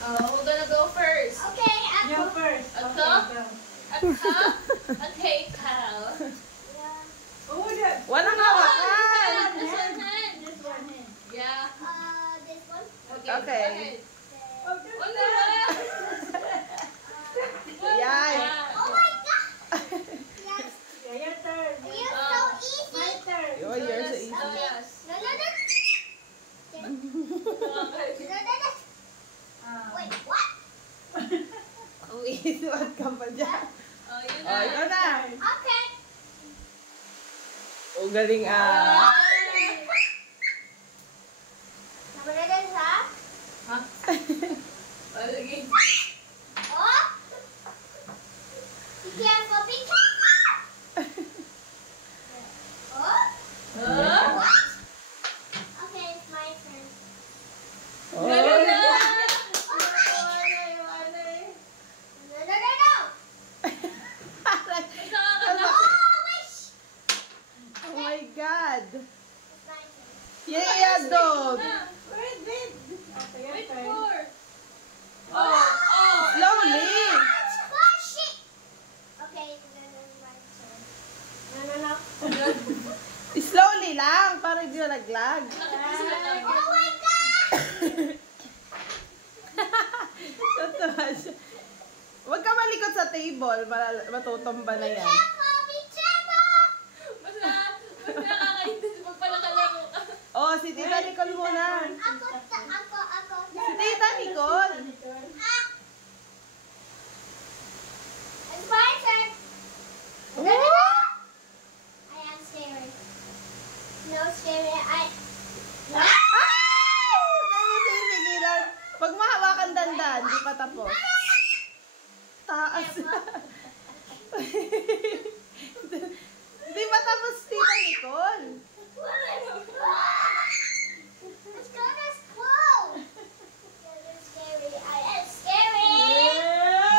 Who's gonna go first? Okay, You ako. first. Ako? Okay, go. Okay, Kyle. Yeah. Oh, that. Walang hawakan. Just one hand. Just one hand. Yeah. This one. Okay. Okay. Go ahead. Oh, that's Wala. Yan. Oh my God! Yes. Yeah, your turn. You're so easy. My turn. Oh, you're so easy. Yes. No, no, no. No, no, no. Wait, what? Ang iiwan ka pa dyan. Oh, yun Oh, ikaw na. Okay. Oh, galing ah. Number na sa? Ha? Oh, sige. Oh! Be careful, be careful! Oh! What? Okay, it's my turn. Oh. No, no, no, no! Oh, wish! Oh my God. It's my turn. Yeah, dog. Wait. Okay, your Wait turn. for. Oh. Slowly. Oh, shit! Okay, then my turn. No. Slowly lang, para hindi nalaglag. Oh my God! Totoo siya. Huwag ka malikot sa table, matutumba na yan. Careful, be careful! Mas nakakainis pag pala kalaro ka. Oh, si Tita Nicole muna. Ako. Si Tita Nicole. Ah! It's my turn. Oh! I am scary. No scary. Ay! Sige. Pag mahawakan dandan, di pa tapos. Taas. Di ba tapos Tita Nicole? Let's go to school. It's scary. I am scary.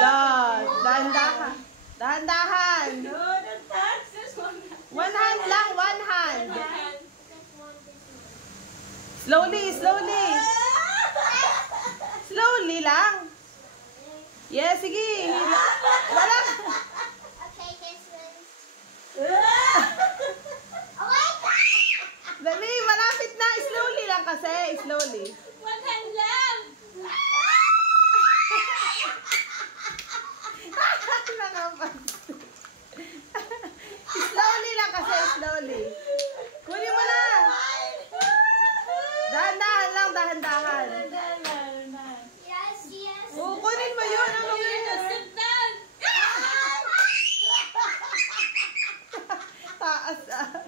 Dahan-dahan. Dahan-dahan. No, don't touch. This one. One hand lang, one hand. Just one this one. Slowly. Slowly lang. Yeah, sige. Wala. Okay, this one. Oh my God! Dali, malapit na. Slowly lang kasi. Slowly. One hand lang. Slowly lang kasi. Slowly. Kunin mo na. Dahan-dahan lang. Dahan-dahan. Yes. Oh, kunin mo yun. Ano yun? Just sit down. Taas ah.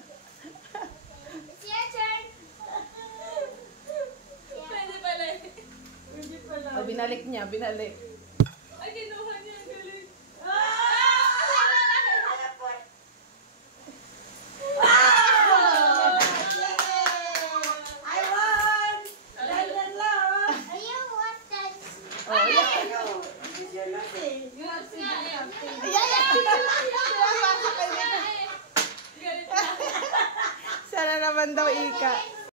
It's your turn. Pwede pala. Oh, binalik niya. Binalik. Ay, kinuha niya. Ang galing. I won! Dandan lang. Are you what that? Oh, yeah. This is your lucky. You have to do something. Yeah. Pinapasok ka niya. Galit na. Sana naman daw ika.